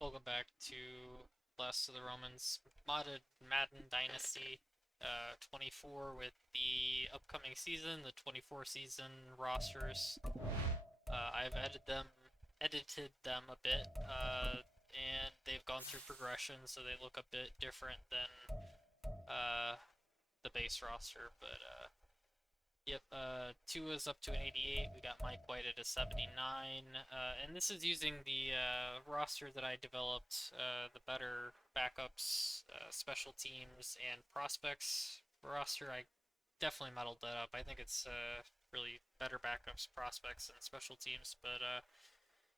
Welcome back to Last of the Romans modded Madden Dynasty 24 with the upcoming season, the 24 season rosters. I've edited them a bit, and they've gone through progression, so they look a bit different than uh, the base roster. Yep, Tua's up to an 88. We got Mike White at a 79. And this is using the roster that I developed, the better backups, special teams, and prospects roster. I definitely muddled that up. I think it's really better backups, prospects, and special teams, but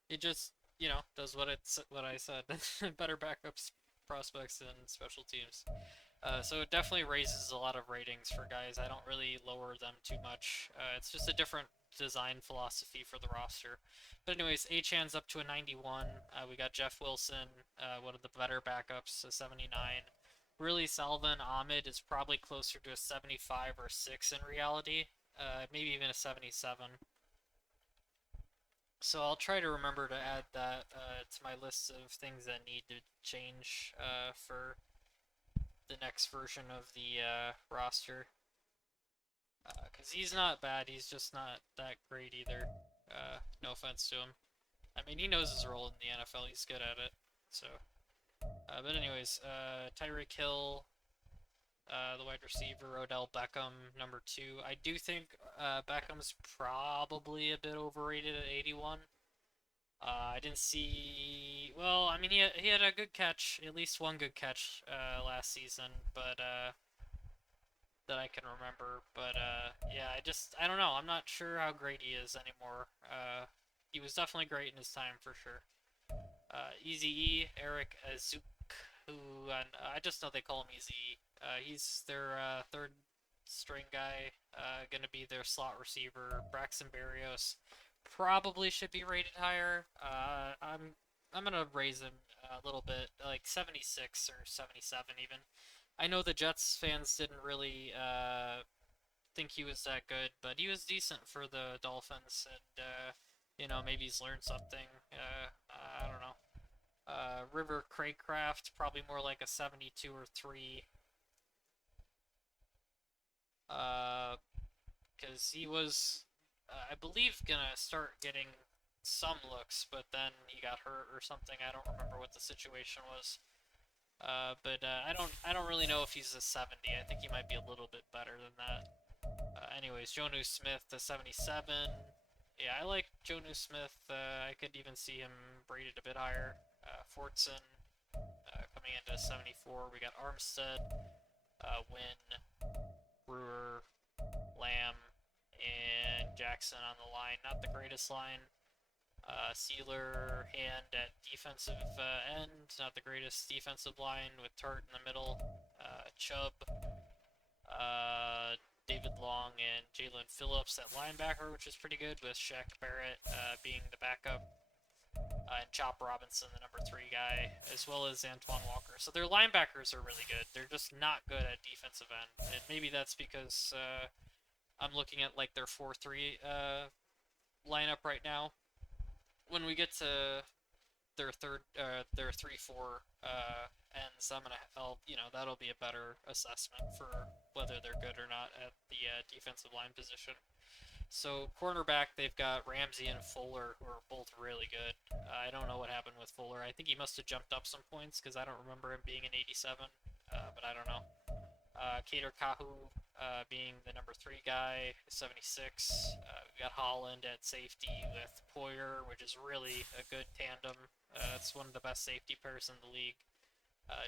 it just, does what I said. Better backups, prospects, and special teams. So it definitely raises a lot of ratings for guys. I don't really lower them too much. It's just a different design philosophy for the roster. But anyways, Achan's up to a 91. We got Jeff Wilson, one of the better backups, a 79. Really, Salvin Ahmed is probably closer to a 75 or 6 in reality, maybe even a 77. So I'll try to remember to add that to my list of things that need to change for the next version of the roster. Because he's not bad, he's just not that great either. No offense to him. I mean, he knows his role in the NFL, he's good at it. So, but anyways, Tyreek Hill, the wide receiver, Odell Beckham, number two. I do think Beckham's probably a bit overrated at 81. I didn't see. Well, I mean, he had a good catch, at least one good catch last season, but that I can remember. But yeah, I don't know. I'm not sure how great he is anymore. He was definitely great in his time for sure. Easy E, Eric Azuk, who I just know they call him Easy E. He's their third string guy, gonna be their slot receiver. Braxton Berrios probably should be rated higher. I'm gonna raise him a little bit, like 76 or 77 even. I know the Jets fans didn't really think he was that good, but he was decent for the Dolphins, and maybe he's learned something. I don't know. River Craycraft probably more like a 72 or 3. Uh, because he was, I believe, gonna start getting some looks, but then he got hurt or something. I don't remember what the situation was. But I don't really know if he's a 70. I think he might be a little bit better than that. Anyways, Jonu Smith, the 77. Yeah, I like Jonu Smith. I could even see him rated a bit higher. Fortson coming into 74. We got Armstead, Wynn, Brewer, Lamb, and Jackson on the line. Not the greatest line. Sealer, Hand at defensive end. Not the greatest defensive line with Tart in the middle. Chubb, uh, David Long, and Jalen Phillips at linebacker, which is pretty good, with Shaq Barrett being the backup. And Chop Robinson, the number three guy, as well as Antoine Walker. So their linebackers are really good. They're just not good at defensive end, and maybe that's because I'm looking at like their 4-3 lineup right now. When we get to their 3-4 ends, that'll be a better assessment for whether they're good or not at the defensive line position. So cornerback, they've got Ramsey and Fuller, who are both really good. I don't know what happened with Fuller. I think he must have jumped up some points because I don't remember him being an 87, but I don't know. Kader Kahu being the number three guy, 76. We got Holland at safety with Poyer, which is really a good tandem. It's one of the best safety pairs in the league.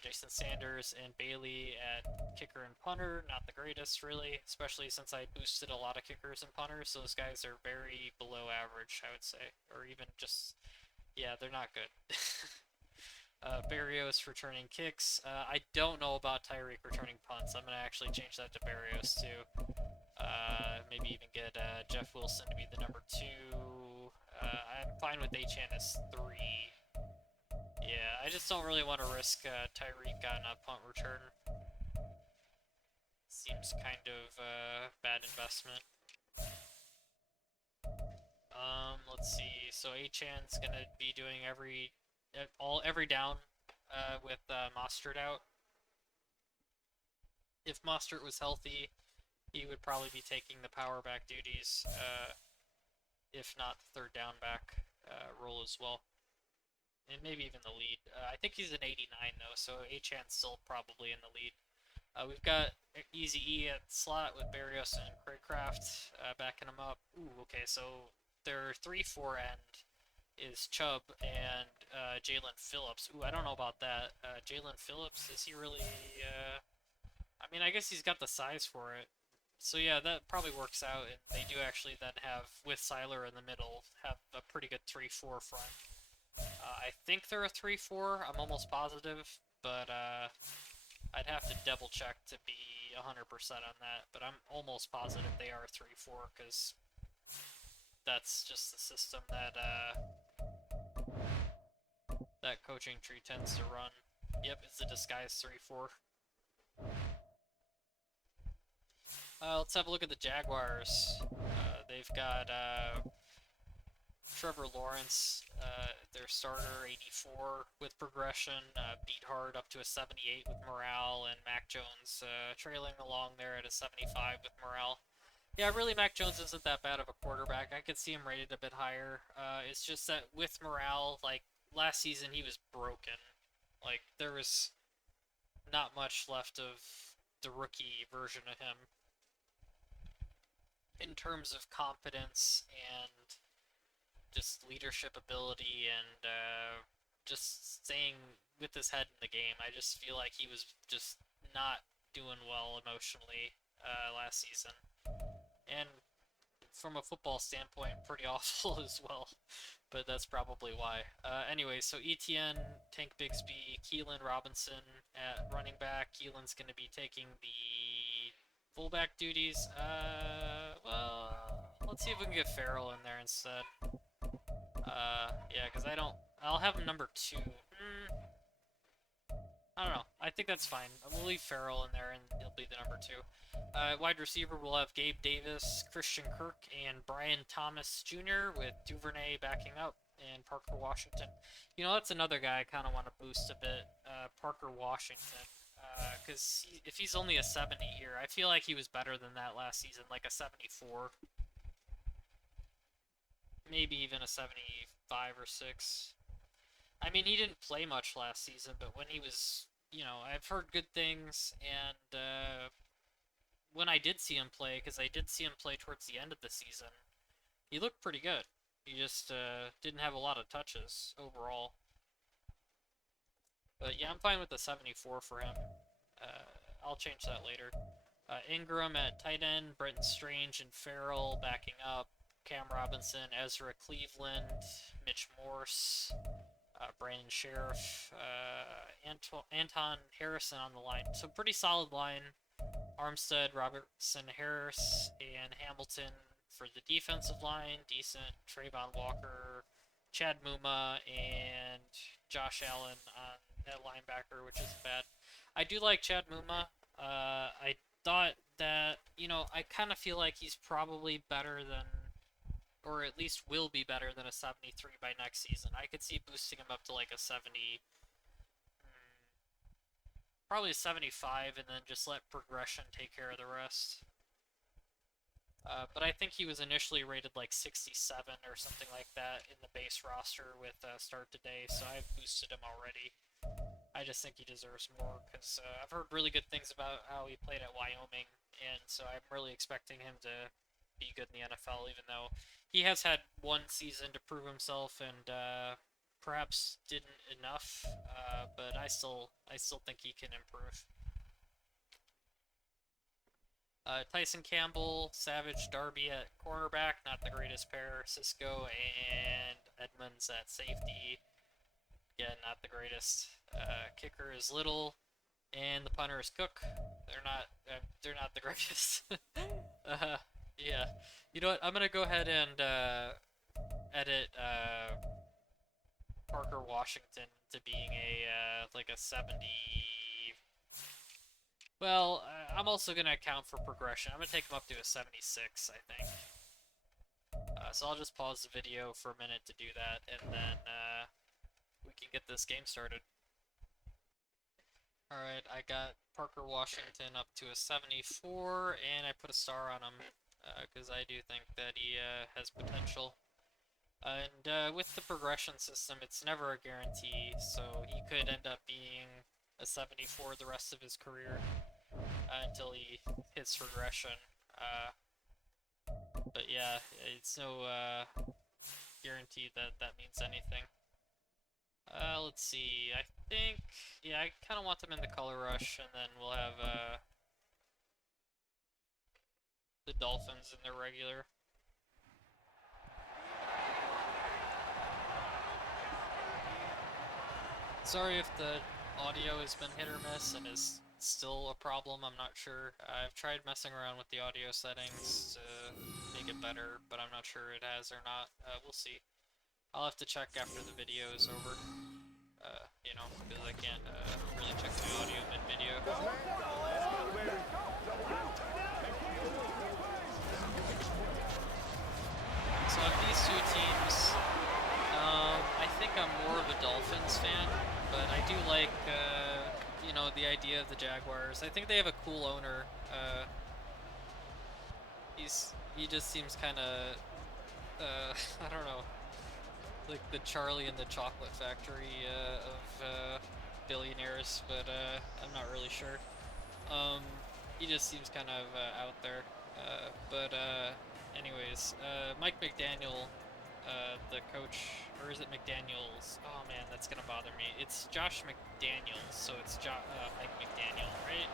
Jason Sanders and Bailey at kicker and punter, not the greatest really, especially since I boosted a lot of kickers and punters. Those guys are very below average, I would say, or even just, yeah, they're not good. Barrios returning kicks. I don't know about Tyreek returning punts. I'm gonna actually change that to Barrios too. Maybe even get Jeff Wilson to be the number two. I'm fine with Achan as three. Yeah, I just don't really want to risk Tyreek on a punt return. Seems kind of bad investment. Let's see. So Achan's gonna be doing every every down with Mostert out. If Mostert was healthy, he would probably be taking the power back duties, if not the third down back role as well, and maybe even the lead. I think he's an 89 though, so Achan's still probably in the lead. We've got Easy E at slot with Barrios and Craycraft backing him up. Ooh, okay, so their 3-4 end is Chubb and Jalen Phillips. Ooh, I don't know about that. Jalen Phillips, is he really... I mean, I guess he's got the size for it. So yeah, that probably works out, and they do actually then have, with Seiler in the middle, have a pretty good 3-4 front. I think they're a 3-4, I'm almost positive, but I'd have to double check to be 100% on that, but I'm almost positive they are 3-4 because that's just the system that that coaching tree tends to run. Yep, it's a disguised 3-4. Let's have a look at the Jaguars. They've got Trevor Lawrence, their starter, 84 with progression, beat hard up to a 78 with morale, and Mac Jones trailing along there at a 75 with morale. Yeah, really, Mac Jones isn't that bad of a quarterback. I could see him rated a bit higher. It's just that with morale, like, last season he was broken. Like, there was not much left of the rookie version of him in terms of confidence and just leadership ability and just staying with his head in the game. I just feel like he was just not doing well emotionally last season. And from a football standpoint, pretty awful as well. But that's probably why. Anyway, so ETN, Tank Bigsby, Keelan Robinson at running back. Keelan's going to be taking the fullback duties. Well, let's see if we can get Farrell in there instead. Yeah, because I'll have him number 2. I don't know. I think that's fine. We'll leave Farrell in there, and he'll be the number 2. Wide receiver, we'll have Gabe Davis, Christian Kirk, and Brian Thomas Jr. with Duvernay backing up, and Parker Washington. You know, that's another guy I kind of want to boost a bit, Parker Washington. Because if he's only a 70 here, I feel like he was better than that last season, like a 74. Maybe even a 75 or 6. I mean, he didn't play much last season, but when he was, you know, I've heard good things, and when I did see him play, because I did see him play towards the end of the season, he looked pretty good. He just didn't have a lot of touches overall. But yeah, I'm fine with the 74 for him. I'll change that later. Ingram at tight end, Brenton Strange and Farrell backing up, Cam Robinson, Ezra Cleveland, Mitch Morse, Brandon Sheriff, Anton Harrison on the line. So pretty solid line. Armstead, Robertson, Harris, and Hamilton for the defensive line. Decent. Trayvon Walker, Chad Muma, and Josh Allen on at linebacker, which isn't bad. I do like Chad Muma. I thought that, you know, I kind of feel like he's probably better than, or at least will be better than a 73 by next season. I could see boosting him up to like a 70, probably a 75, and then just let progression take care of the rest. But I think he was initially rated like 67 or something like that in the base roster with start today, so I've boosted him already. I just think he deserves more because I've heard really good things about how he played at Wyoming, and so I'm really expecting him to be good in the NFL, even though he has had one season to prove himself and perhaps didn't enough, but I still think he can improve. Tyson Campbell, Savage, Darby at cornerback, not the greatest pair. Cisco and Edmonds at safety, again, not the greatest. Kicker is Little, and the punter is Cook. They're not the greatest. Yeah. You know what? I'm gonna go ahead and edit Parker Washington to being a like a 70. Well, I'm also gonna account for progression. I'm gonna take him up to a 76, I think. So I'll just pause the video for a minute to do that, and then we can get this game started. Alright, I got Parker Washington up to a 74, and I put a star on him, because I do think that he has potential. And with the progression system, it's never a guarantee, so he could end up being a 74 the rest of his career until he hits regression. But yeah, it's no guarantee that that means anything. Let's see, I think, yeah, I kind of want them in the color rush, and then we'll have the Dolphins in their regular. Sorry if the audio has been hit or miss and is still a problem, I'm not sure. I've tried messing around with the audio settings to make it better, but I'm not sure it has or not. We'll see. I'll have to check after the video is over. You know, because I can't really check my audio mid-video. So of these two teams, I think I'm more of a Dolphins fan, but I do like, you know, the idea of the Jaguars. I think they have a cool owner. He just seems kind of, I don't know, like the Charlie and the Chocolate Factory of billionaires, but I'm not really sure. He just seems kind of out there. Anyways, Mike McDaniel, the coach, or is it McDaniels? Oh man, that's gonna bother me. It's Josh McDaniels, so it's Mike McDaniel, right?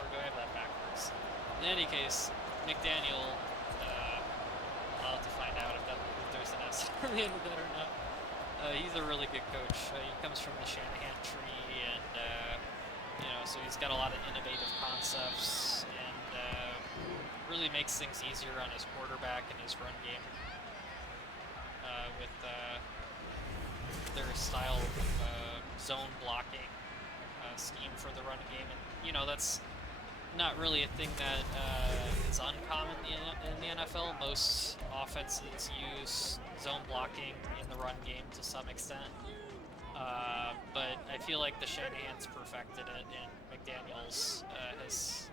Or do I have that backwards? In any case, McDaniel, I'll have to find out if there's an S on the end of that or not. He's a really good coach. He comes from the Shanahan tree, and you know, so he's got a lot of innovative concepts, and really makes things easier on his quarterback and his run game. With their style of zone blocking scheme for the run game, and you know, that's not really a thing that is uncommon in the NFL. Most offenses use zone blocking in the run game to some extent, but I feel like the Shanahan's perfected it, and McDaniels has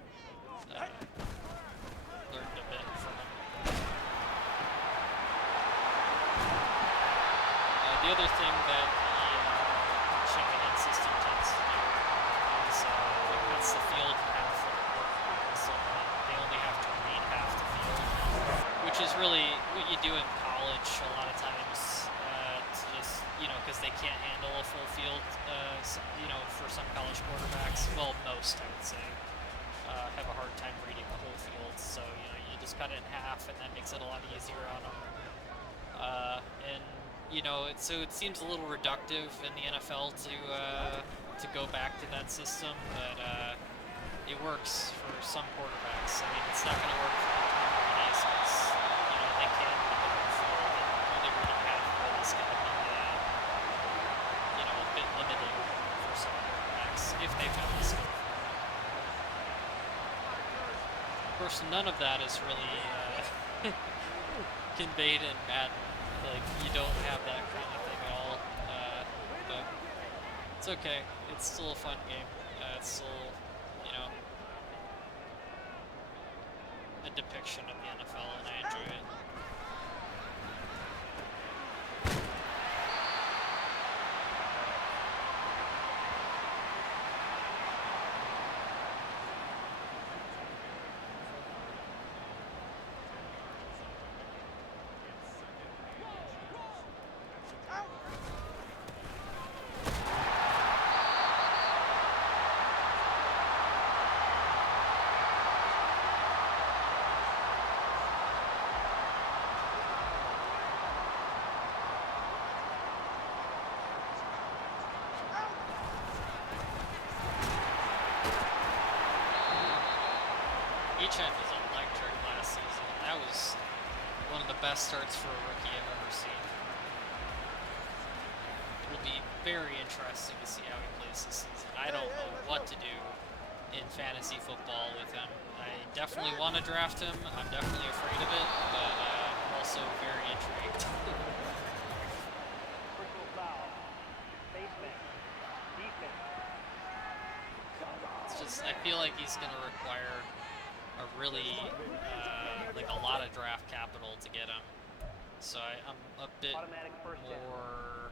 learned a bit from him. The other thing that the Shanahan system tends to do is it cuts the field in half for the quarterback, so they only have to read half the field, which is really what you do in college a lot of times, to just, you know, because they can't handle a full field, you know, for some college quarterbacks, well, most, I would say, have a hard time reading the whole field, so, you know, you just cut it in half, and that makes it a lot easier on them. And you know, so it seems a little reductive in the NFL to go back to that system, but it works for some quarterbacks. I mean, it's not going to work for the Tom Brady's, since you know they can't read the whole field, and only reading half of it is going to be you know, a bit limiting for some quarterbacks if they've got the skill. Of course, none of that is really conveyed in Madden. Like, you don't have that kind of thing at all, but it's okay. It's still a fun game. It's still, you know, a depiction of the NFL, and I enjoy it. End was electric last season. That was one of the best starts for a rookie I've ever seen. It will be very interesting to see how he plays this season. I don't know what to do in fantasy football with him. I definitely want to draft him. I'm definitely afraid of it, but I'm also very intrigued. I feel like he's going to require a really, like a lot of draft capital to get him. So I'm a bit more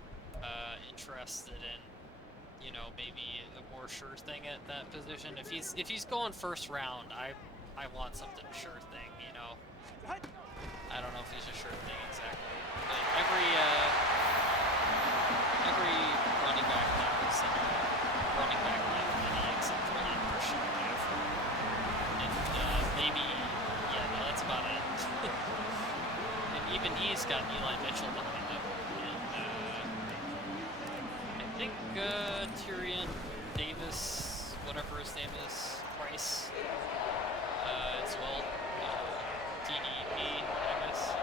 interested in, you know, maybe a more sure thing at that position. If he's going first round, I want something sure thing, you know. I don't know if he's a sure thing exactly, but every running back now is in a running back like mini except for like Christian McCaffrey, and maybe no, that's about it. And even he's got Eli Mitchell behind him, and I think Tyrion Davis, whatever his name is, Price, as well. TDP, I guess.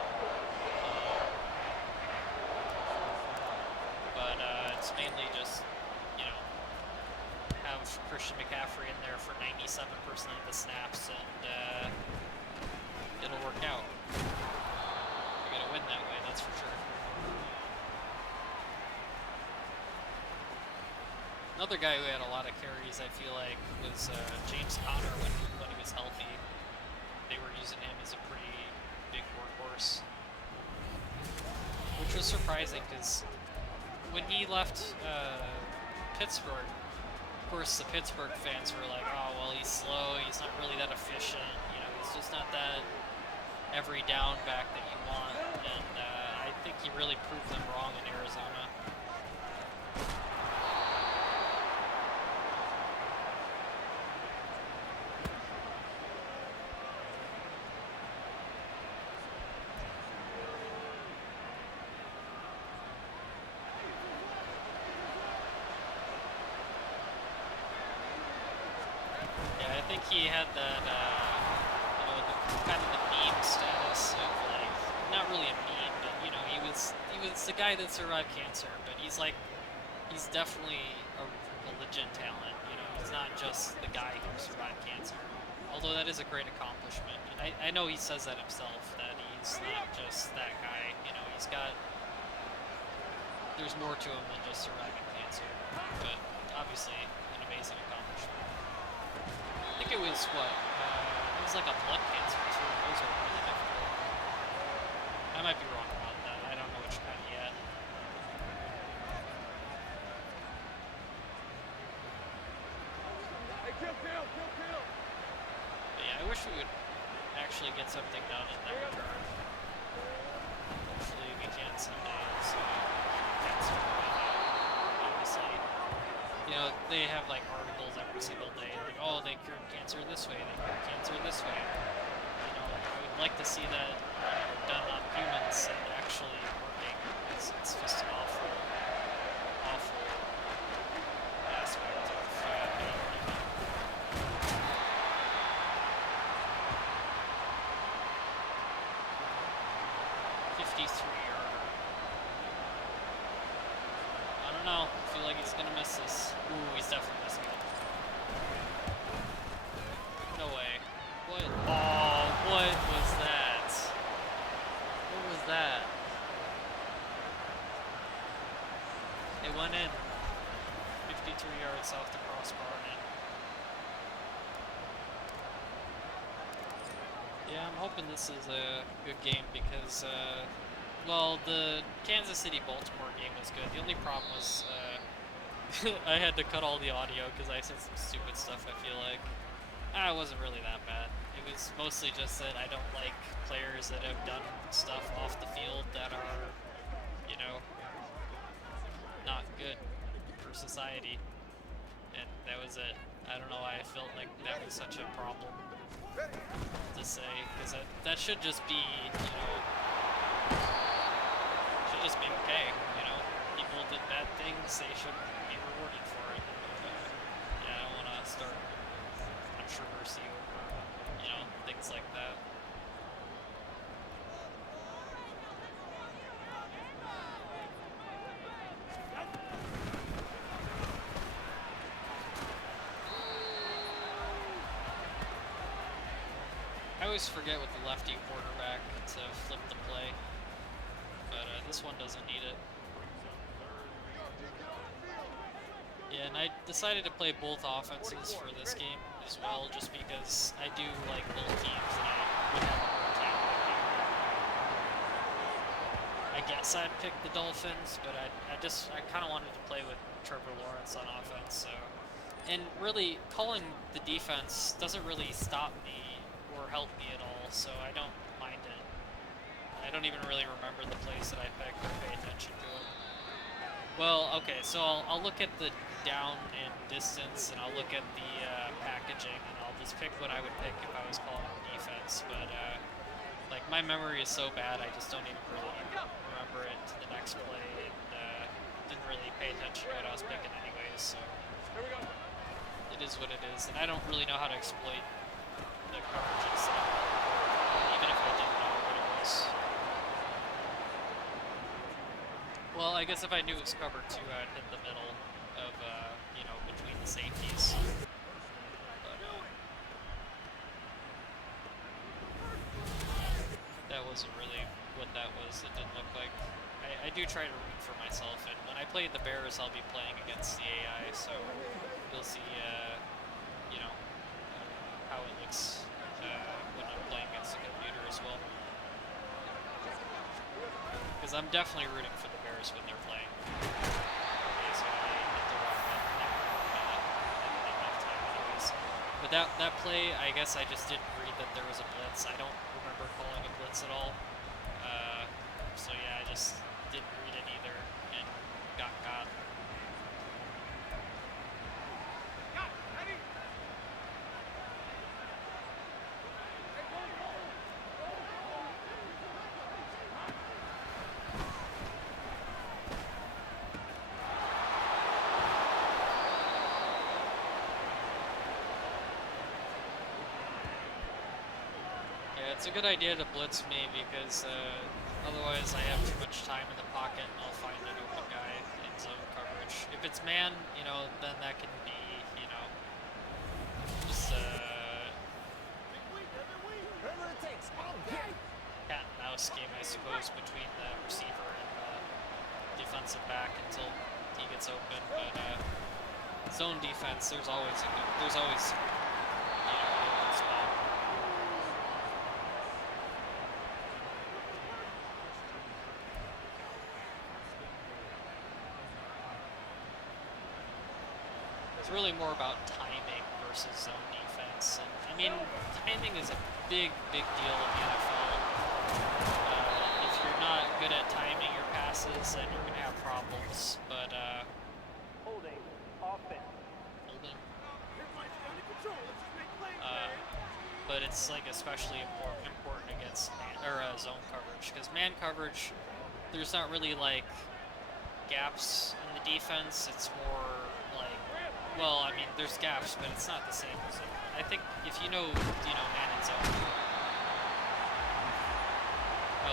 But it's mainly just, you know, have Christian McCaffrey in there for 97% of the snaps, and it'll work out. You're gonna win that way, that's for sure. Another guy who had a lot of carries, I feel like, was James Conner when he was healthy. They were using him as a pretty big workhorse, which was surprising because when he left Pittsburgh, of course the Pittsburgh fans were like, oh, well, he's slow, he's not really that efficient, you know, he's just not that every down back that you want, and I think he really proved them wrong in Arizona. I think he had that, you know, kind of the meme status of like, not really a meme, but you know, he was the guy that survived cancer, but he's definitely a legit talent, you know, he's not just the guy who survived cancer, although that is a great accomplishment. And I know he says that himself, that he's not just that guy, you know, there's more to him than just surviving cancer, but obviously an amazing accomplishment. I think it was it was like a blood cancer too. Those are really difficult. I might be wrong about that. I don't know which kind yet. But yeah, I wish we would actually get something done in that regard. Hopefully we can someday. So cancer, obviously. You know, they have like articles every single day, like, oh, they cured cancer this way, they cured cancer this way. You know, I would like to see that done on humans and actually working, because it's just an awful, awful aspect of being human. 53-yarder. I don't know. I feel like he's gonna miss this. Ooh, he's definitely missing it. No way. What? Oh, what was that? What was that? It went in. 53 yards off the crossbar and in. Yeah, I'm hoping this is a good game because, well, the Kansas City-Baltimore game was good. The only problem was, I had to cut all the audio because I said some stupid stuff, I feel like. It wasn't really that bad. It was mostly just that I don't like players that have done stuff off the field that are, you know, not good for society. And that was it. I don't know why I felt like that was such a problem to say, because that should just be, you know, should just be okay, you know? People did bad things, they should be rewarded for it. Yeah, I don't want to start controversy over, you know, things like that. I always forget with the lefty quarterback to flip the play, but this one doesn't need it. Yeah, and I decided to play both offenses for this game. as well, just because I do like little teams and I would have a hard time picking. I guess I'd pick the Dolphins, but I kind of wanted to play with Trevor Lawrence on offense, so. And really, calling the defense doesn't really stop me or help me at all, so I don't mind it. I don't even really remember the plays that I picked or pay attention to them. Well, okay, so I'll look at the down and distance, and I'll look at the packaging, and I'll just pick what I would pick if I was calling defense, but like, my memory is so bad, I just don't even really remember it to the next play, and didn't really pay attention to what I was picking anyways, so it is what it is, and I don't really know how to exploit the coverages, so even if I didn't know what it was. Well, I guess if I knew it was cover 2, I'd hit the middle of, you know, between the safeties. But, that wasn't really what that was. It didn't look like. I do try to root for myself, and when I play the Bears, I'll be playing against the AI, so you'll see, you know, how it looks when I'm playing against the computer as well. Because I'm definitely rooting for the Bears when they're playing. Okay, so I hit the wrong button there. Enough time anyways. But that play, I guess I just didn't read that there was a blitz. I don't remember calling a blitz at all. So yeah, I just didn't read it either and got caught. It's a good idea to blitz me because otherwise I have too much time in the pocket and I'll find an open guy in zone coverage. If it's man, you know, then that can be, you know, just cat and mouse game, I suppose, between the receiver and the defensive back until he gets open. But zone defense, there's always you know, an open spot. It's really more about timing versus zone defense. And I mean, timing is a big deal in the NFL. If you're not good at timing your passes, then you're gonna have problems. But holding, offense. Holding. But it's like especially important against zone coverage, because man coverage, there's not really like gaps in the defense. It's more like, well, I mean, there's gaps, but it's not the same as zone. I think if you know, man and zone,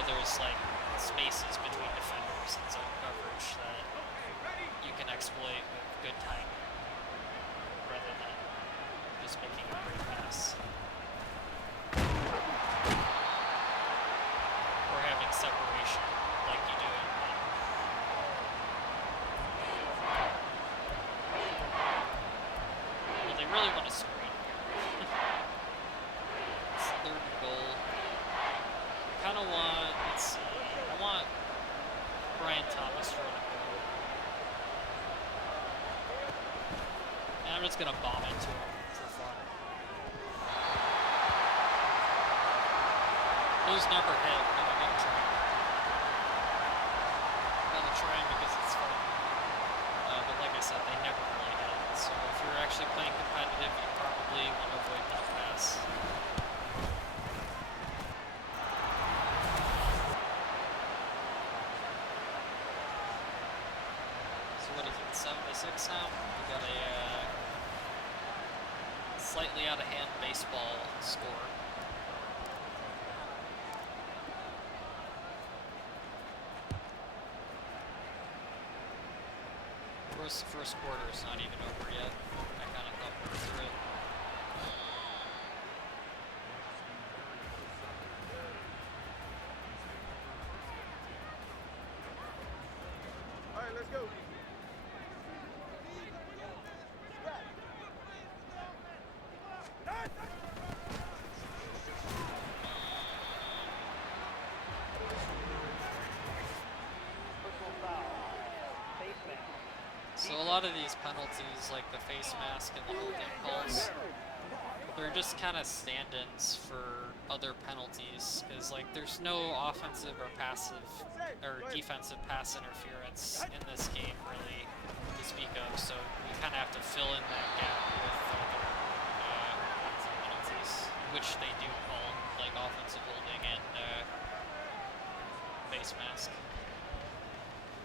there's like spaces between defenders and zone coverage that you can exploit with good timing, rather than just making a great pass. Or having separation, like you do in man. They really want to screen here. It's 3rd and goal. Kind of want, let's see, I want Brian Thomas to run a goal. And I'm just going to bomb it to him for fun. Those never hit, but I'm going to try them. I'm going to try them because it's fun. But like I said, they never really hit. So if you're actually playing competitive, you probably want to avoid that pass. So what is it, 7-6 now? We got a slightly out of hand baseball score. Of course, the first quarter is not even over yet. I kind of thought we were through it. All right, let's go. Personal foul. Face mask. So a lot of these penalties, like the face mask and the holding calls, they're just kind of stand-ins for other penalties, because like there's no offensive or passive or defensive pass interference in this game really to speak of, so you kind of have to fill in that gap with other offensive penalties, which they do call, like offensive holding and face mask.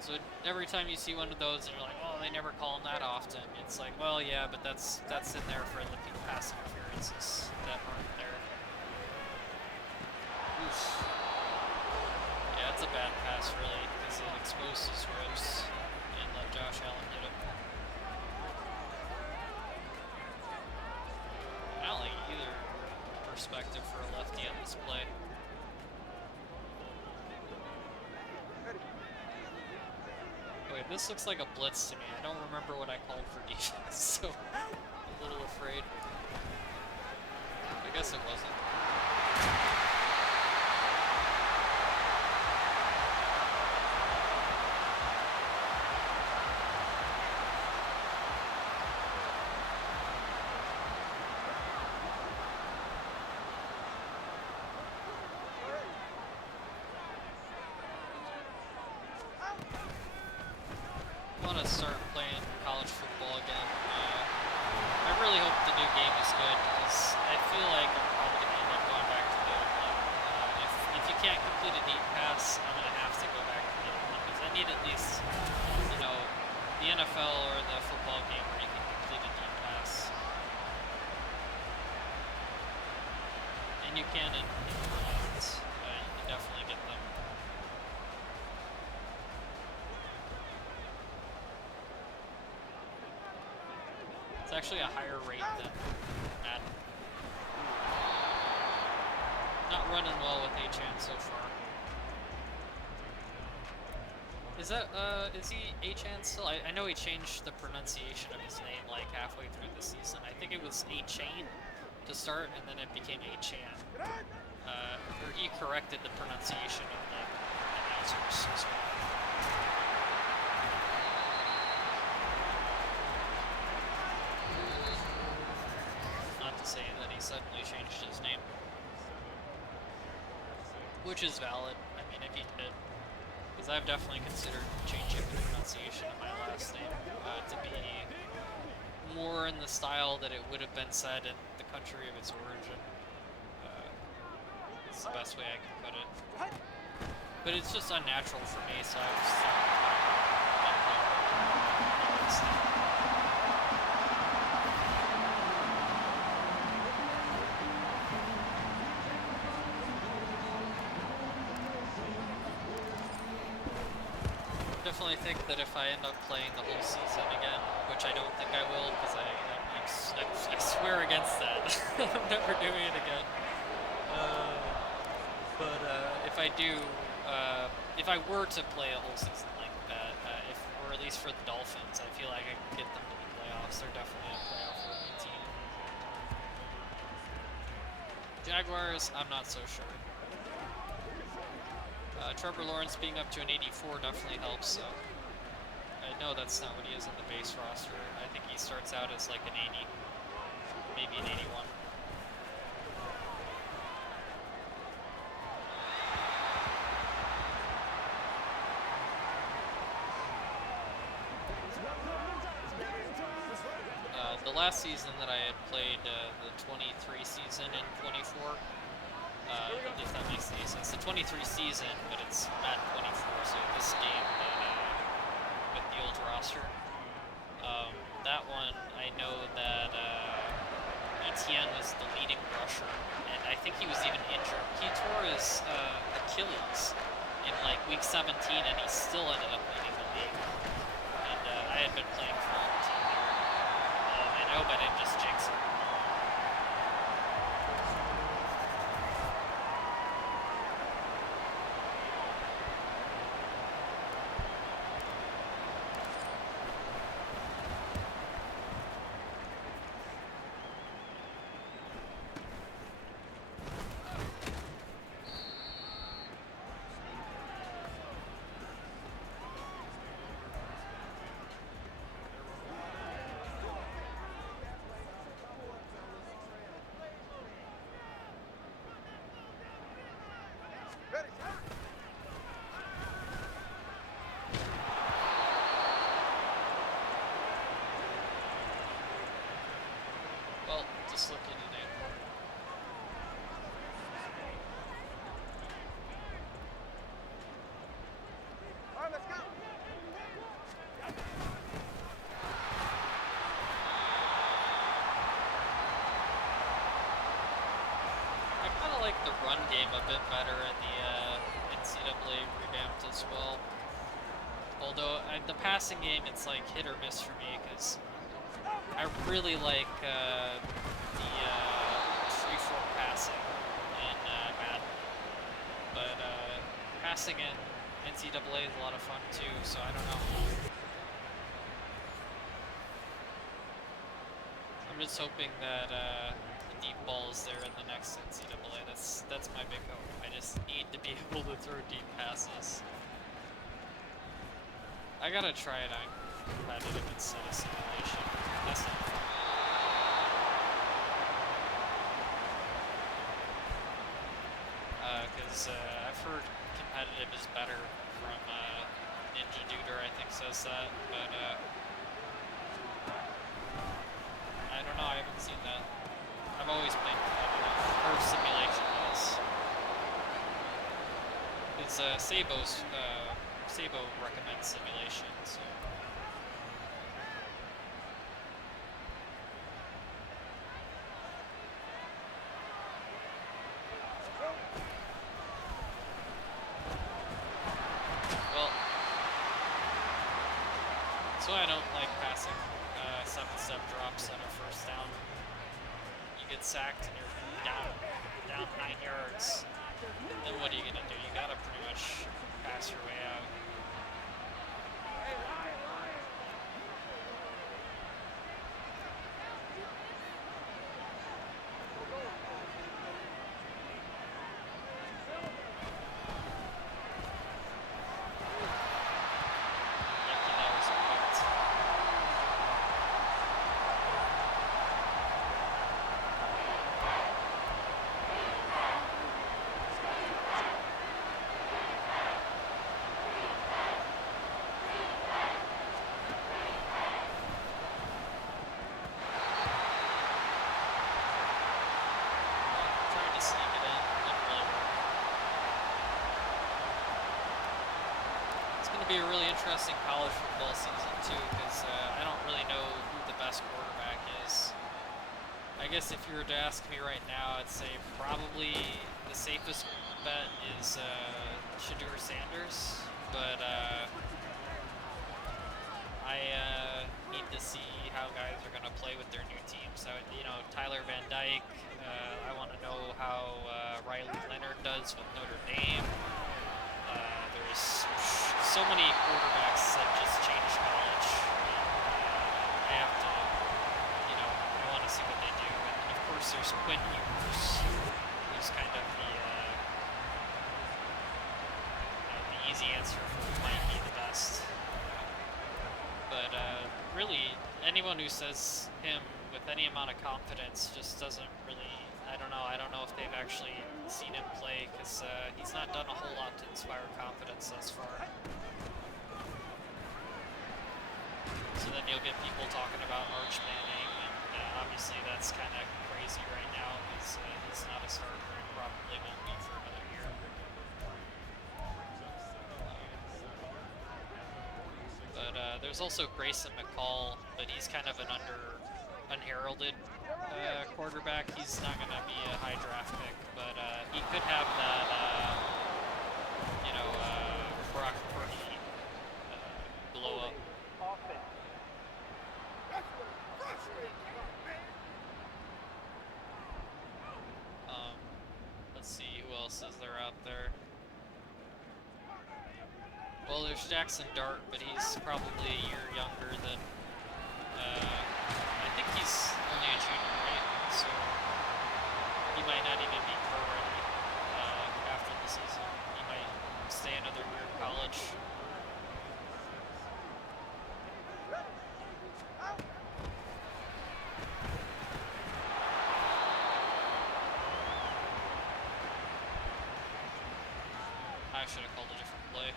So every time you see one of those and you're like, oh, they never call them that often, it's like, well, yeah, but that's in there for the pass interferences that aren't there. Oof. Yeah, it's a bad pass, really, because it exposes Rose and let Josh Allen get it. I don't like either perspective for a lefty on this play. Wait, this looks like a blitz to me. I don't remember what I called for defense, so I'm a little afraid. I guess it wasn't. I want to start playing college football again. I really hope the new game is good, because I feel like I'm probably going to end up going back to the old one. If you can't complete a deep pass, I'm going to have to go back to the old one, because I need at least, you know, the NFL or the football game where you can complete a deep pass. And you can in Vermont. You can definitely get them. It's actually a higher rate than Madden. Not running well with Achan so far. Is that, is he Achan still? I know he changed the pronunciation of his name like halfway through the season. I think it was A-Chain to start, and then it became Achan. Or he corrected the pronunciation of the announcers as well. Not to say that he suddenly changed his name. Which is valid, I mean, if he did. Because I've definitely considered changing the pronunciation of my last name to be more in the style that it would have been said in the country of its origin. It's the best way I can put it. But it's just unnatural for me, so I've just definitely think that if I end up playing the whole season again, which I don't think I will, because I swear against that. I'm never doing it again. But if I do, if I were to play a whole season like that, or at least for the Dolphins, I feel like I can get them to the playoffs. They're definitely a playoff-worthy team. Jaguars, I'm not so sure. Trevor Lawrence being up to an 84 definitely helps, so I know that's not what he is in the base roster. I think he starts out as like an 80, maybe an 81. The last season that I had played, the 23 season in 24, if that makes any sense. The 23 season, but it's Madden 24, so this game with the old roster. That one, I know that ETN was the leading rusher, and I think he was even injured. He tore his Achilles in like week 17, and he still ended up leading the league. And I had been playing for a team there, and I hope I didn't just jinx him. looks lucky today. All right, let's go. I kind of like the run game a bit better in the NCAA revamped as well. Although the passing game, it's like hit or miss for me because I really like the free-form passing in Madden. But passing in NCAA is a lot of fun too, so I don't know. I'm just hoping that the deep ball is there in the next NCAA. That's my big hope. I just need to be able to throw deep passes. I gotta try it on competitive instead of simulation. That's not fun. Because I've heard competitive is better from Ninja Duder, I think says that, but I don't know, I haven't seen that. I've always played competitive, or simulation is. Because Sabo recommends simulation, so. Well, that's why I don't like passing 7-step drops on a first down. You get sacked and you're down 9 yards. Then what are you gonna do? You gotta pretty much pass your way out. Lucky that was picked. Trying to sneak it in, didn't really work. It's going to be a really interesting college football season too, because I don't really know who the best quarterback is. I guess if you were to ask me right now, I'd say probably the safest bet is Shadur Sanders, but I need to see how guys are going to play with their new teams. So, you know, Tyler Van Dyke, I want to know how Riley Leonard does with Notre Dame. There's so many quarterbacks that just changed college. I have to, you know, I want to see what they do. And of course, there's Quinn Ewers, who's kind of the easy answer for who might be the best. But really, anyone who says him with any amount of confidence just doesn't really, I don't know if they've actually seen him play, because he's not done a whole lot to inspire confidence thus far. So then you'll get people talking about Arch Manning, and obviously that's kind of crazy right now, because he's not a starter and probably won't be for another year. But there's also Grayson McCall, but he's kind of an unheralded quarterback. He's not going to be a high draft pick, but he could have that, you know, Brock Purdy blow up. Let's see, who else is there out there? Well, there's Jackson Dart, but he's probably a year younger than, I think he's only a junior, right? So he might not even be pro ready after the season. He might stay another year in college. I should have called a different play.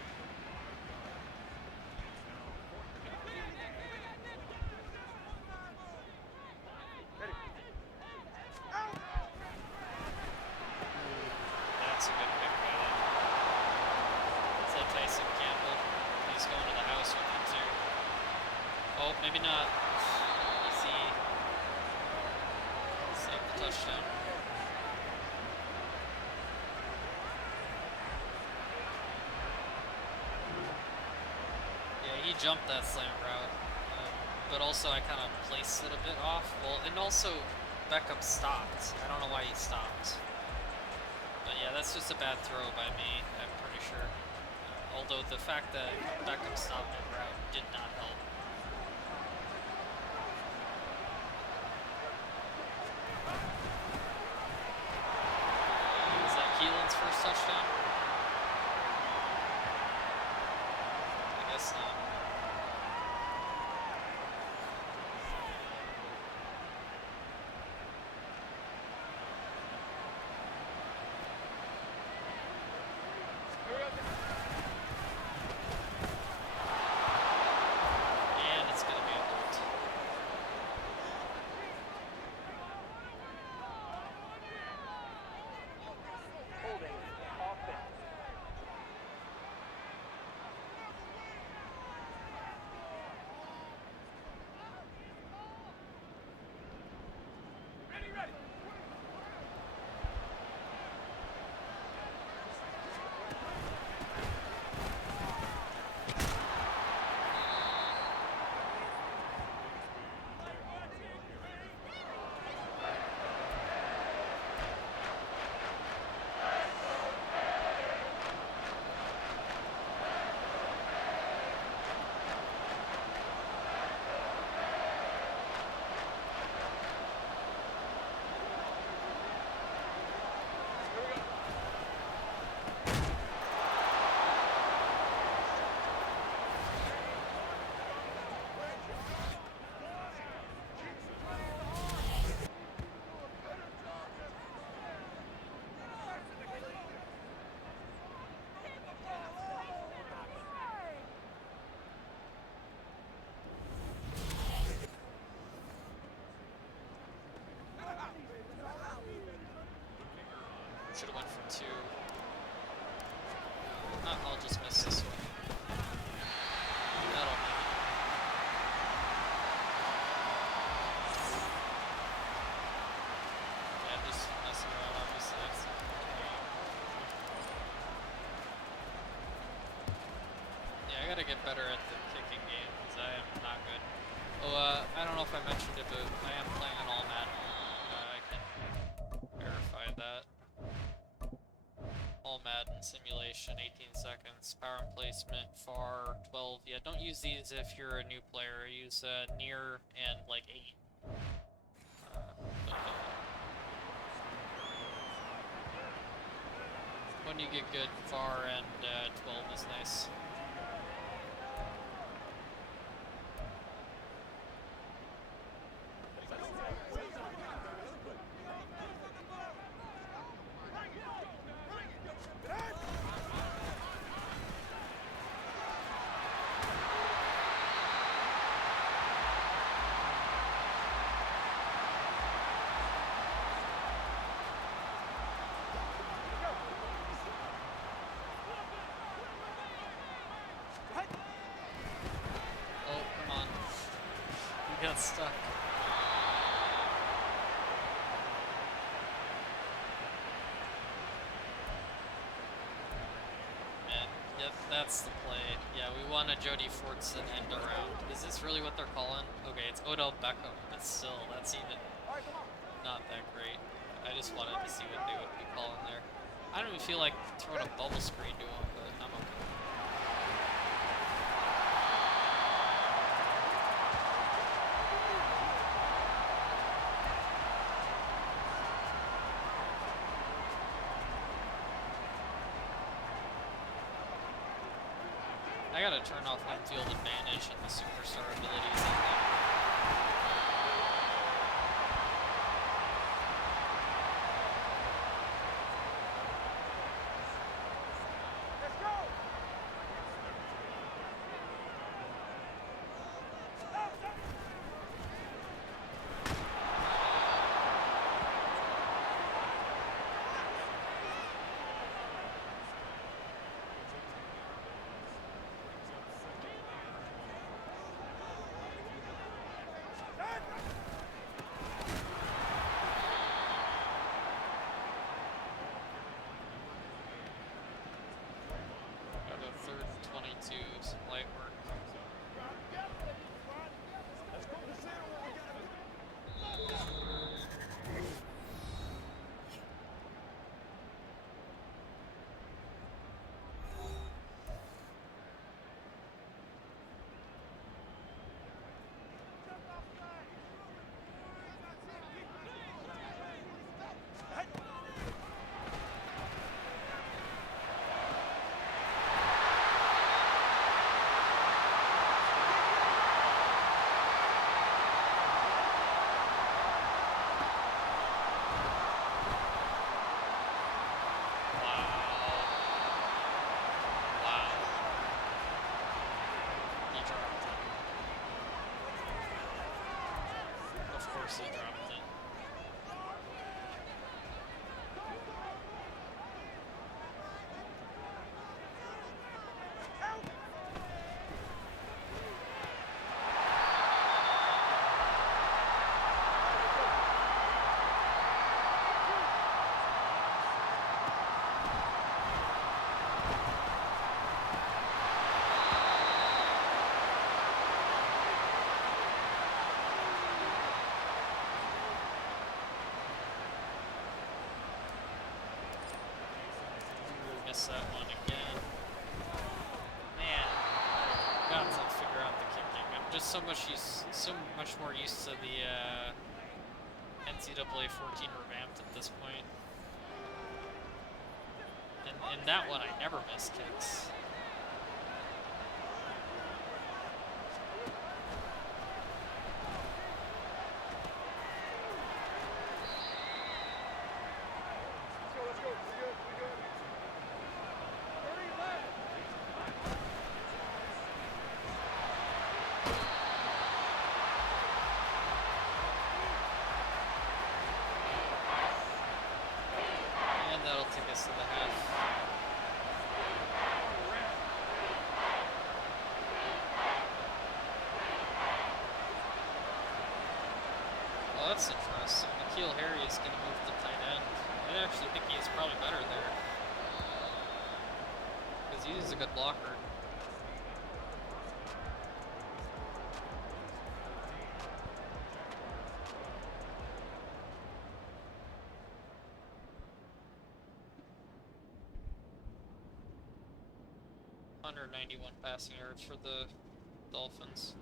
touchdown. Yeah, he jumped that slant route, but also I kind of placed it a bit off. Well, and also Beckham stopped. I don't know why he stopped. But yeah, that's just a bad throw by me, I'm pretty sure. Although the fact that Beckham stopped mid-route did not help. Is that Keelan's first touchdown? I guess not. And it's going to be a hold. Holding. Offense. Should have went for 2. I'll just miss this one. That'll make it. Yeah, I'm just messing around, obviously. Yeah, I gotta get better at the kicking game, because I am not good. Oh, I don't know if I mentioned it, but I am playing on All Madden. I can verify that. All Madden simulation, 18 seconds, power and placement, far, 12. Yeah, don't use these if you're a new player. Use near and like 8. When you get good, far and 12 is nice. Got stuck. Man, yep, that's the play. Yeah, we won a Jody Fortson end around. Is this really what they're calling? Okay, it's Odell Beckham, but still, that's even not that great. I just wanted to see what they would be calling there. I don't even feel like throwing a bubble screen to him, but I'm okay. I gotta turn off home field advantage and the superstar abilities on them. Let's go! purposely dropped it. Miss that one again. Man, got to figure out the kicking. I'm just so much more used to the NCAA 14 revamped at this point. And in that one, I never missed kicks. To the half. Well, that's interesting. Nikhil Harry is going to move to tight end. I actually think he's probably better there. Because he's a good blocker. Under 91 passing yards for the Dolphins.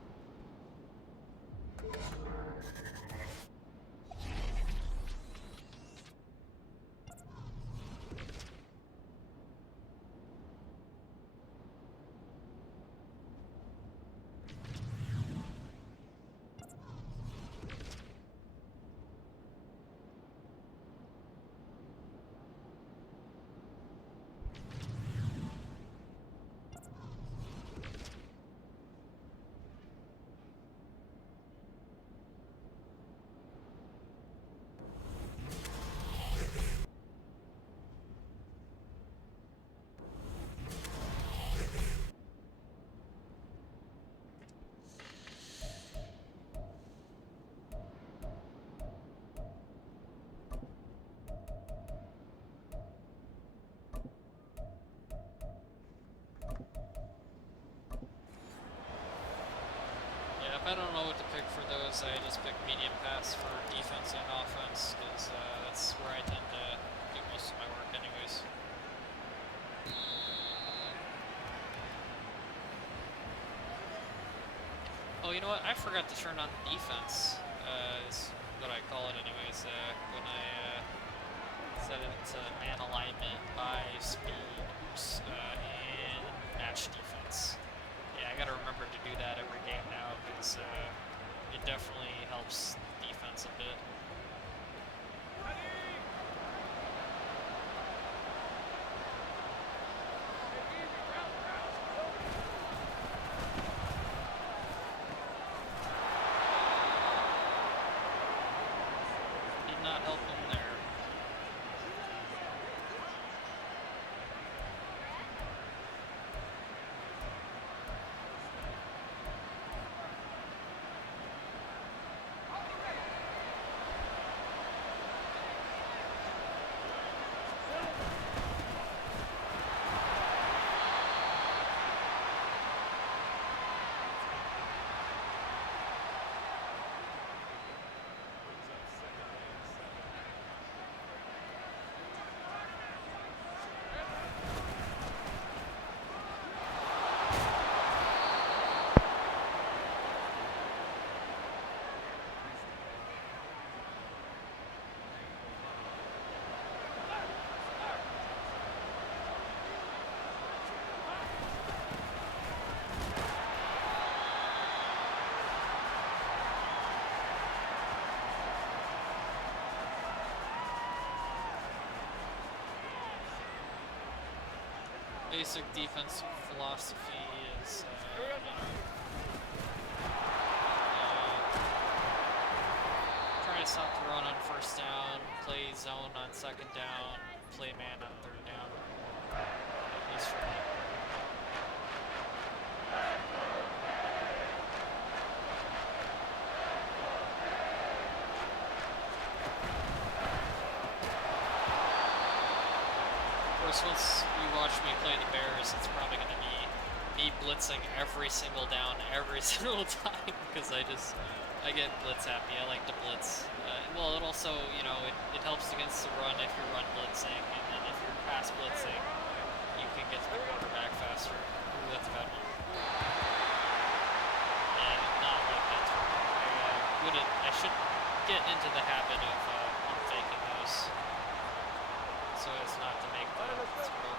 If I don't know what to pick for those, I just pick medium pass for defense and offense, because that's where I tend to do most of my work anyways. Oh, you know what? I forgot to turn on the defense, is what I call it anyways, when I set it to man alignment by speed, and match defense. Yeah, I gotta remember to do that every game now, because it definitely helps defense a bit. Did not help him there. Basic defensive philosophy is first down, play zone on second down, play man on third down. At least for me. Of course, once you watch me play the Bears, it's probably going to be me blitzing every single down, every single time, because I get blitz happy. I like to blitz. Well, it also, you know, it helps against the run if you're run blitzing, and then if you're pass blitzing, you can get to the quarterback faster. Ooh, that's a bad one. Yeah, I did not like that turn. I should get into the habit of pump faking those, so as not to make the throw.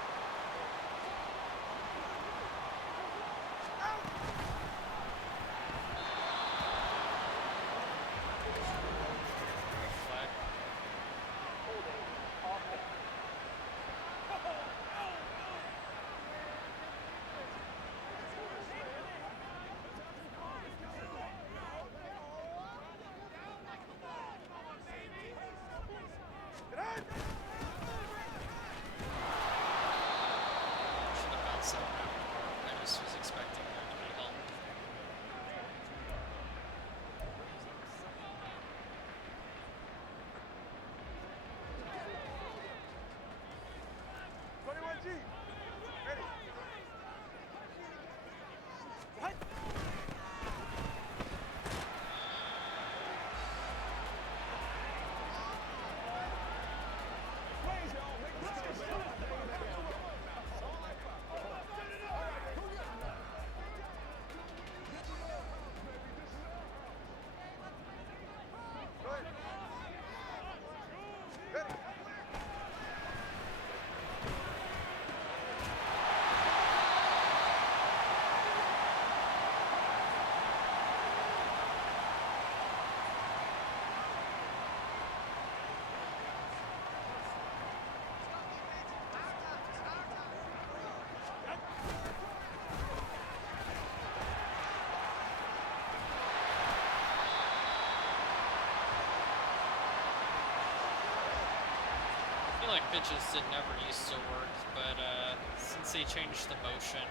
Like pitches never used to work, but since they changed the motion,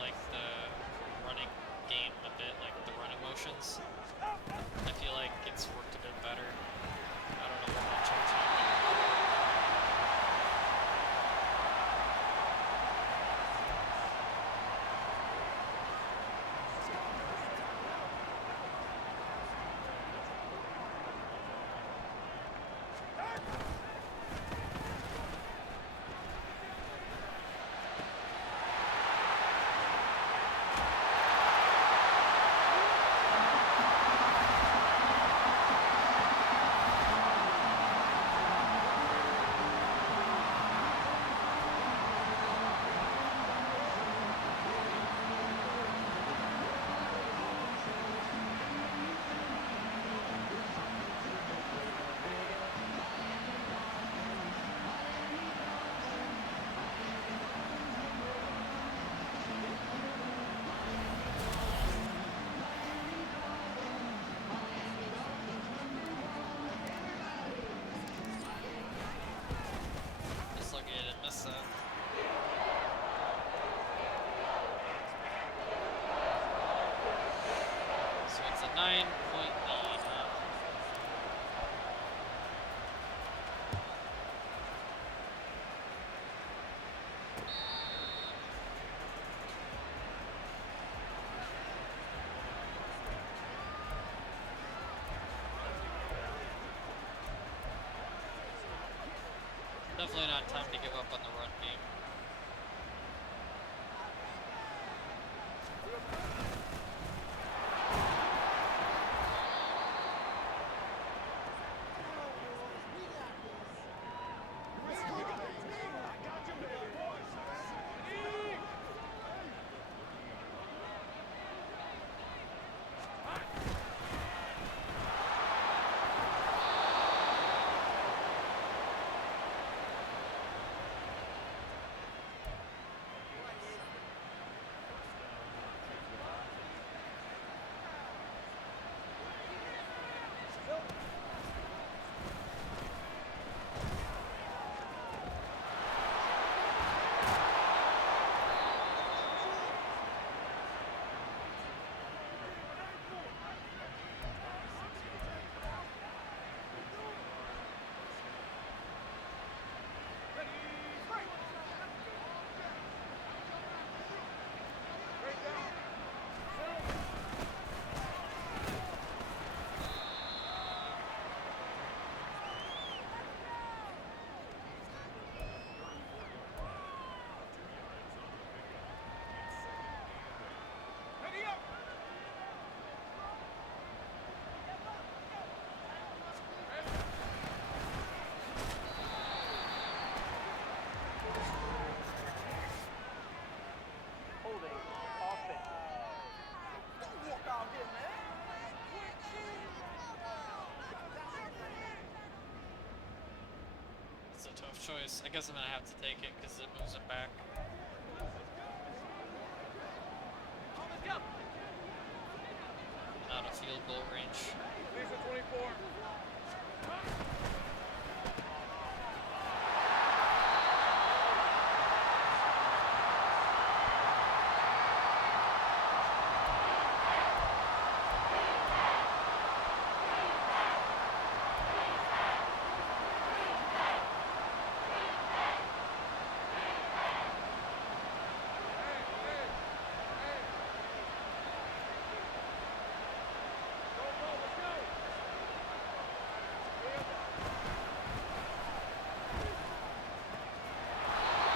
like the running game a bit, like the running motions, I feel like it's worked a bit better. I don't know when that change happened. Definitely not time to give up on the run game. tough choice. I guess I'm gonna have to take it because it moves him back. Out of field goal range. Lisa 24.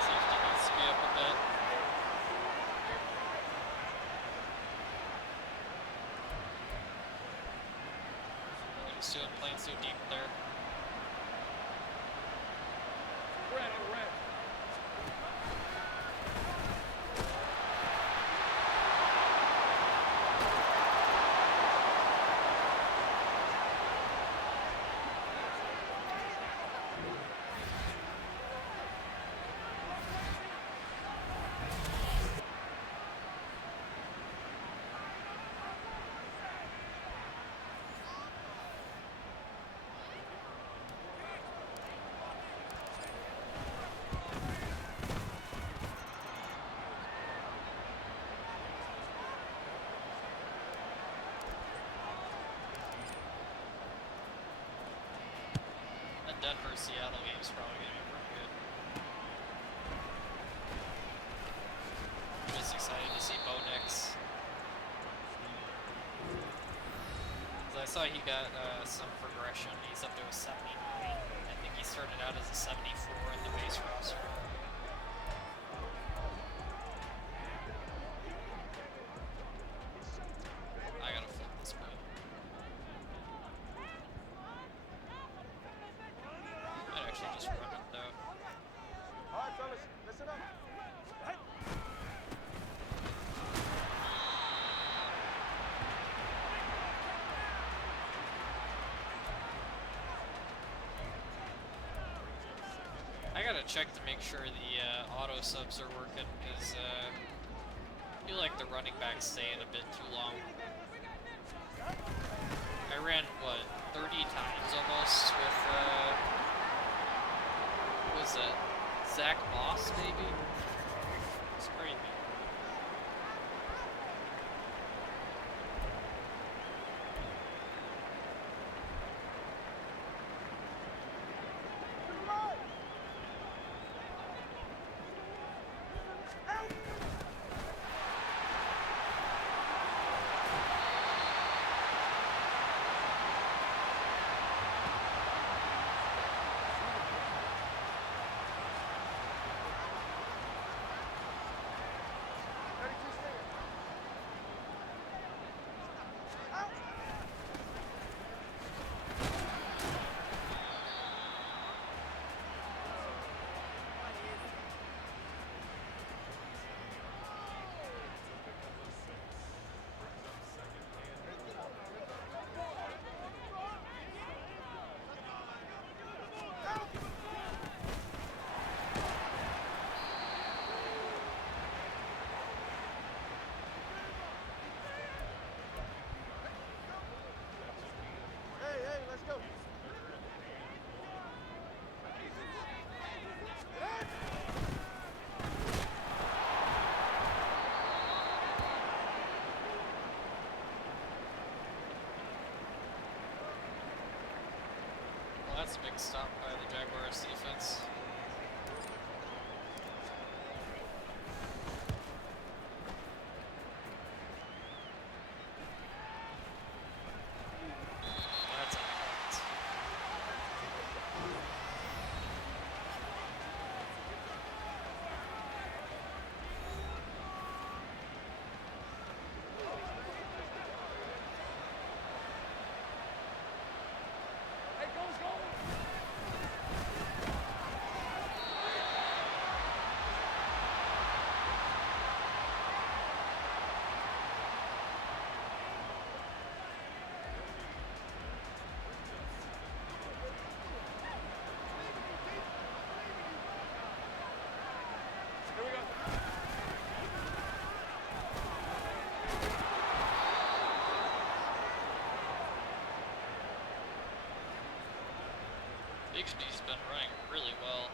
Safety needs to be up a bit. What he's doing, playing so deep there. Red on red. The Denver Seattle game's probably gonna be pretty good. I'm just excited to see Bo Nix. 'Cause I saw he got some progression. He's up to a 79. I think he started out as a 74 in the base roster. I gotta flip this play. Might actually just run it though. All right, fellas, listen up. I gotta check to make sure the auto subs are working because I feel like the running backs stay in a bit too long. I ran, what, 30 times almost with, what was it, Zach Moss maybe? It's crazy. That's a big stop by the Jaguars defense. That's a point. Hey, goes, goes. Bigsby's been running really well.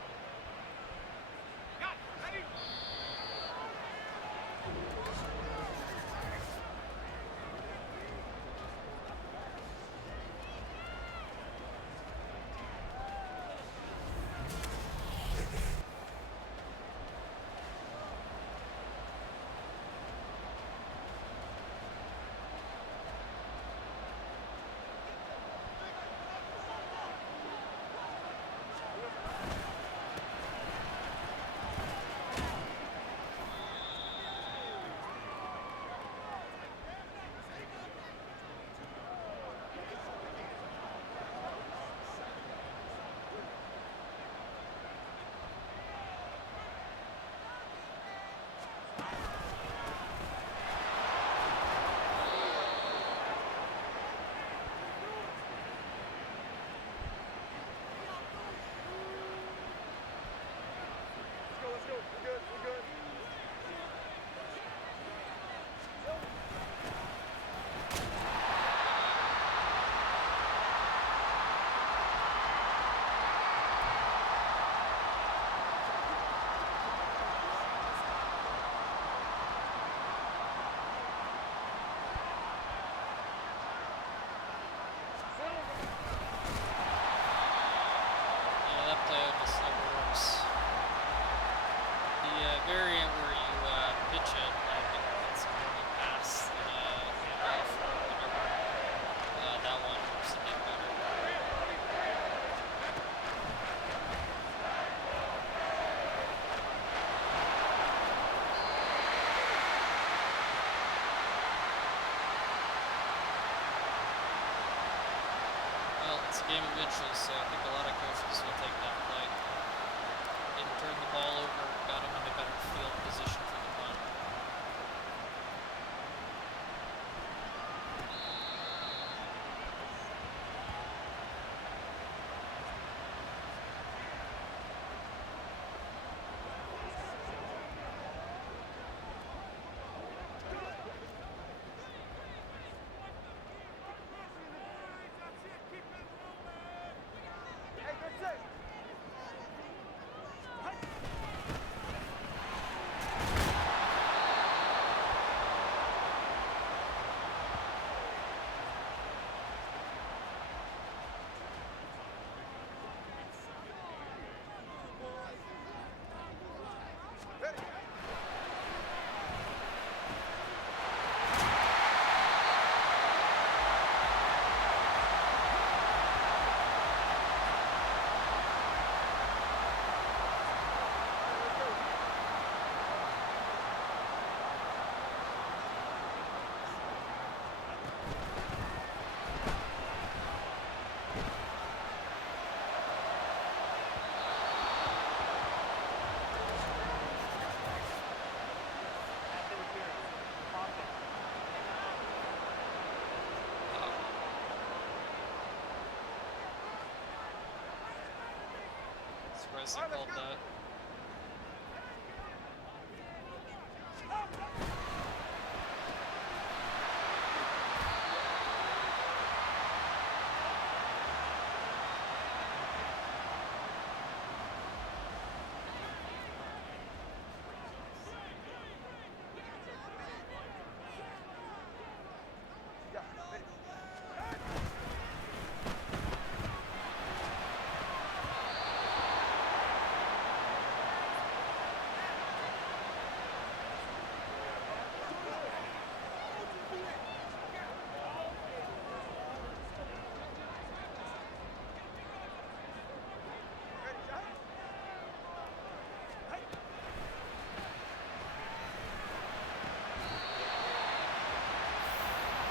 Let's go. We're good. We're good. Yeah, that play just never works. The variant where you pitch it, I think it's more of a pass than a handoff or whatever. That one works a bit better. Well, it's a game of inches, so I think a lot of coaches will take that play. Didn't turn the ball over, got him in a better field position for the punt. Hey, good set. Ready. Surprised they called that. Yeah, ready. Ready, shot.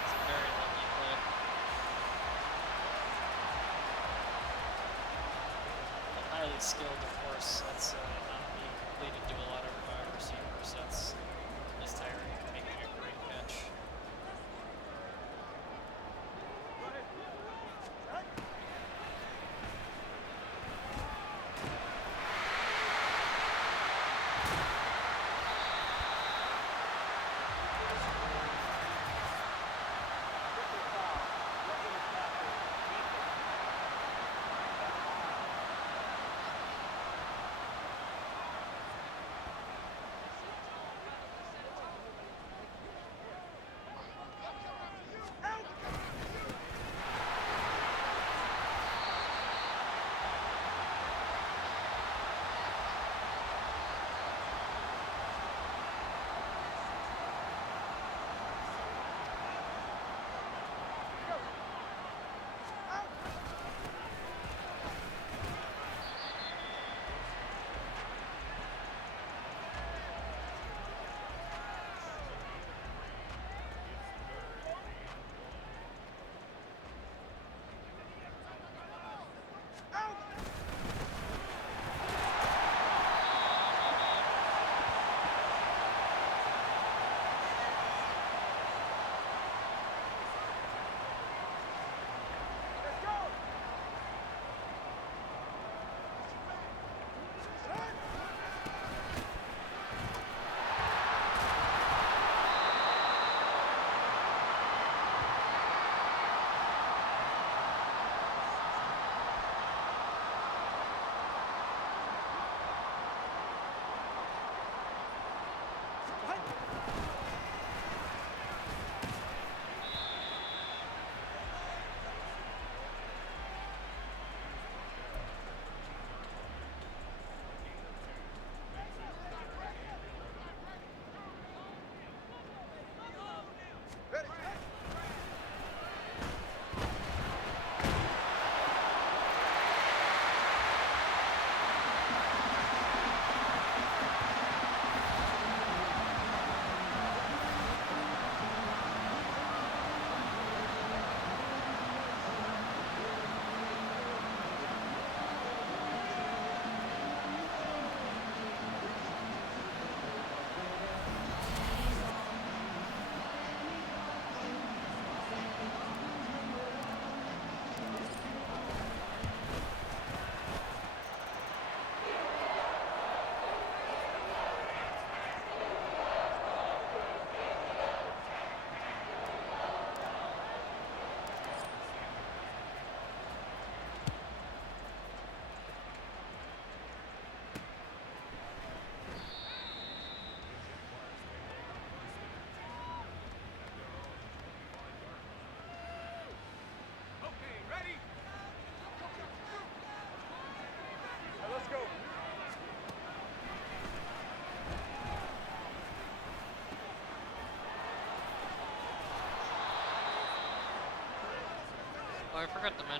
It's a very lucky play. Well, highly skilled, of course. That's not being completed to a lot of receivers. That's just Tyree making a great catch. Go ahead. Shot.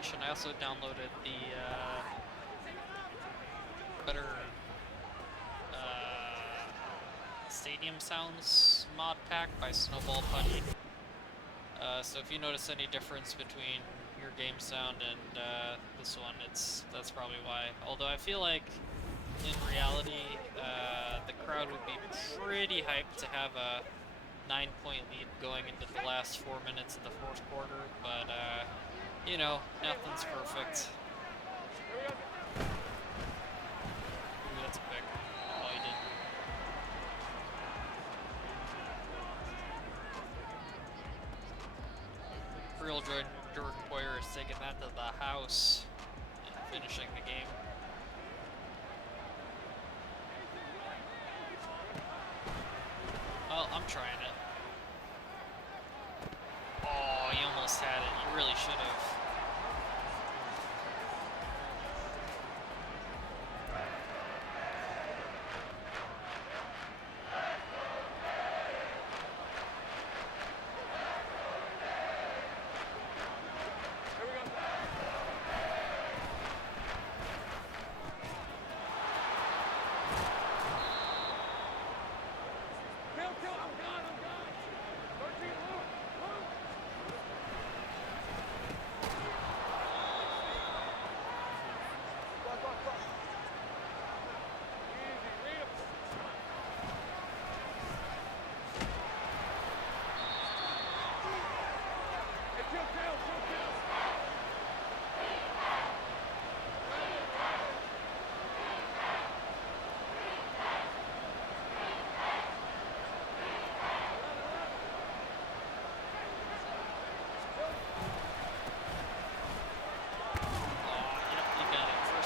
mention, I also downloaded the better stadium sounds mod pack by Snowball Putty. So if you notice any difference between your game sound and this one, that's probably why. Although I feel like in reality, the crowd would be pretty hyped to have a 9-point lead going into the last 4 minutes of the fourth quarter, but you know, nothing's perfect. Ooh, that's a pick. Oh, he didn't. Real Jordan Poyer is taking that to the house and finishing the game. Well, I'm trying it. Oh, you almost had it. You really should have.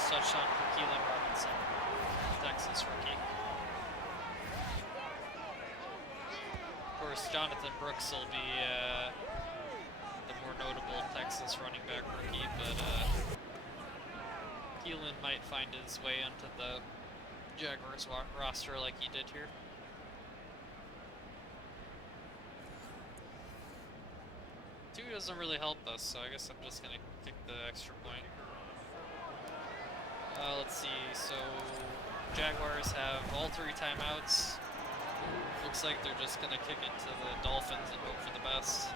Touchdown for Keelan Robinson, Texas rookie. Of course, Jonathan Brooks will be the more notable Texas running back rookie, but Keelan might find his way into the Jaguars roster like he did here. Two doesn't really help us, so I guess I'm just gonna kick the extra point. Let's see, so Jaguars have all 3 timeouts. Looks like they're just gonna kick it to the Dolphins and hope for the best.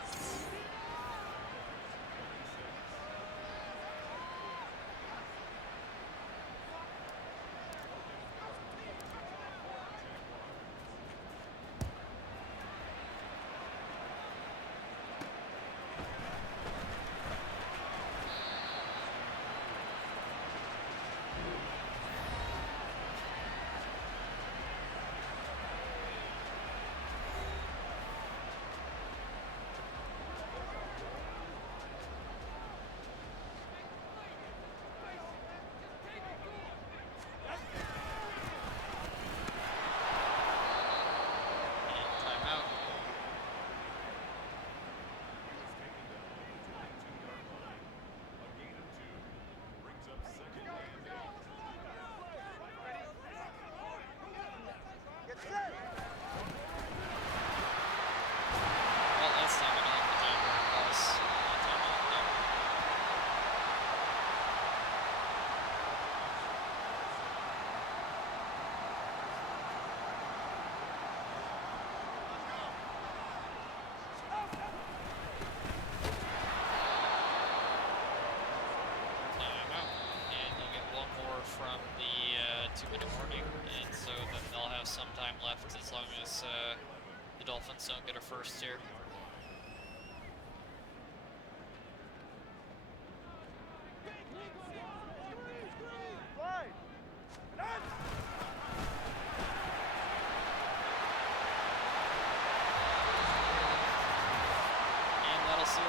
As long as the Dolphins don't get a first here. And that'll seal it.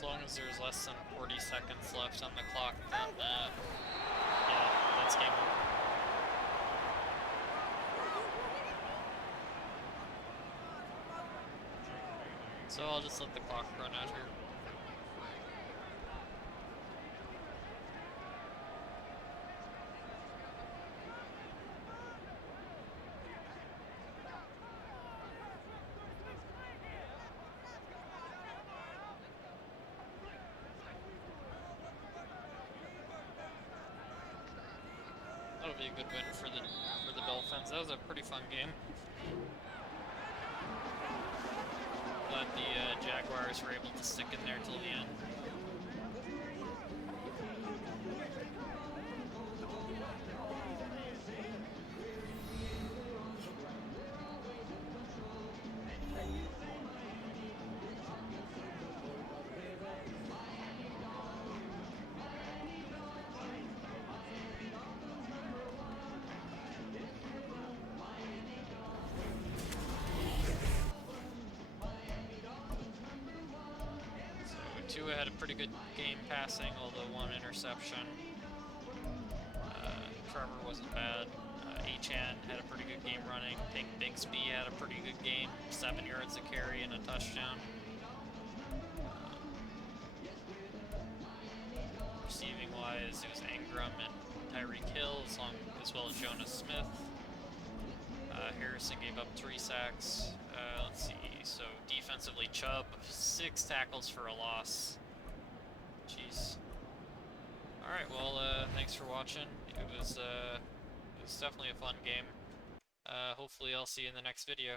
As long as there's less than 40 seconds left on the clock, then, yeah, that's game over. So I'll just let the clock run out here. That'll be a good win for the Dolphins. That was a pretty fun game. Glad the Jaguars were able to stick in there till the end. Tua had a pretty good game passing, although one interception. Trevor wasn't bad. Achan had a pretty good game running. Pink Bigsby had a pretty good game, 7 yards a carry and a touchdown. Receiving wise, it was Ingram and Tyreek Hill, as well as Jonas Smith. Harrison gave up 3 sacks. Let's see. So defensively, Chubb 6 tackles for a loss. Jeez. All right. Well, thanks for watching. It was definitely a fun game. Hopefully, I'll see you in the next video.